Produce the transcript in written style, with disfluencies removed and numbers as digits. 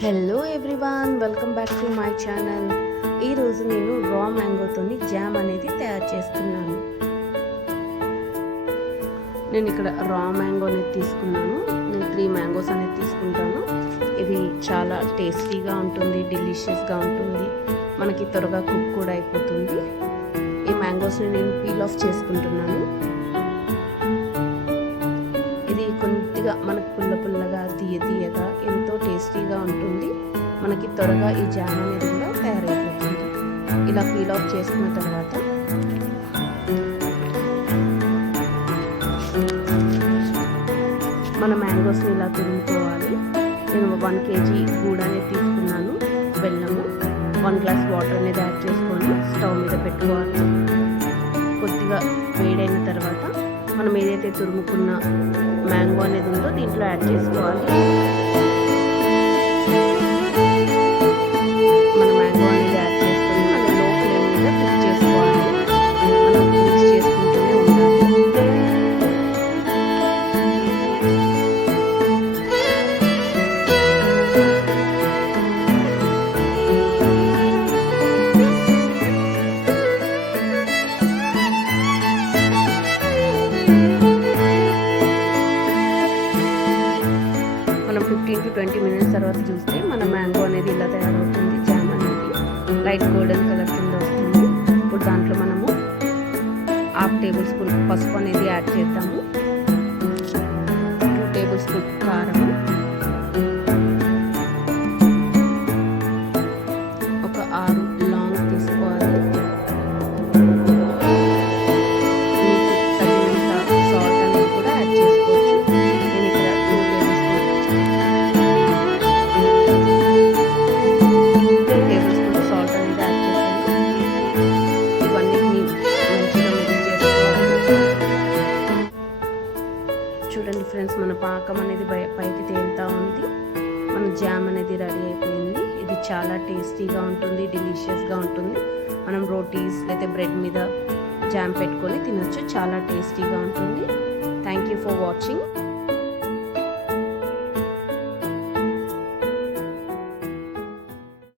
Hello everyone, welcome back to my channel. ఈరోజు నేను రా మ్యాంగోతోని జామ్ అనేది తయారు చేస్తున్నాను. నేను ఇక్కడ రా మ్యాంగో అనేది తీసుకున్నాను. నేను 3 మ్యాంగోస్ అనేది తీసుకుంటాను. ఇది చాలా టేస్టీగా ఉంటుంది, డెలిషియస్గా ఉంటుంది, మనకి త్వరగా కుక్ కూడా అయిపోతుంది. ఈ మ్యాంగోస్ని నేను పీల్ ఆఫ్ చేసుకుంటున్నాను. ఇది కొద్దిగా మనకు పుల్లగా తీయగా ఎంతో టేస్టీగా ఉంటుంది. మనకి త్వరగా ఈ జామ్ అనేది కూడా తయారైపోతుంది. ఇలా పీల్ ఆఫ్ చేసుకున్న తర్వాత మన మ్యాంగోస్ని ఇలా తురుముకోవాలి. నేను 1 kg గూడ అనేది తీసుకున్నాను. బెల్లము 1 గ్లాస్ వాటర్ అనేది యాడ్ చేసుకొని స్టవ్ మీద పెట్టుకోవాలి. కొద్దిగా వేడైన తర్వాత మనం ఏదైతే తురుముకున్న మ్యాంగో అనేది ఉందో దీంట్లో యాడ్ చేసుకోవాలి. మన మ్యాంగో అనేది యాడ్ చేసుకొని మనం లో ఫ్లేమ్ మీద కుక్ చేసుకోవాలి. మనం మిక్స్ చేసుకుంటూనే ఉండాలి. మనం 15 to 20 మినిట్స్ తర్వాత చూస్తే మన మ్యాంగో అనేది ఇలా తయారవుతుంది. జామ్ అనేది లైట్ గోల్డెన్ కలర్ కింద వస్తుంది. ఇప్పుడు దాంట్లో మనము 1/2 టేబుల్ స్పూన్ పసుపు అనేది యాడ్ చేద్దాము. 2 టేబుల్ స్పూన్ కారము, ఒక 6 లాంగ్ తీసుకోవాలి. సాల్ట్ అనేది కూడా యాడ్ చేసుకోవచ్చు. నేను ఇక్కడ 2 టేబుల్ స్పూన్ సాల్ట్ అనేది యాడ్ చేశాను. ఇవన్నిటిని మంచిగా మిక్స్ చేసుకోవాలి. చూడండి ఫ్రెండ్స్, మన పాకం అనేది పైకి తేలుతూ ఉంది. మన జామ్ అనేది రెడీ అయిపోయింది. ఇది చాలా టేస్టీగా ఉంటుంది, డెలిషియస్గా ఉంటుంది. మనం రోటీస్ లేదా బ్రెడ్ మీద జామ్ పెట్టుకొని తినొచ్చు. చాలా టేస్టీగా ఉంటుంది. Thank you for watching.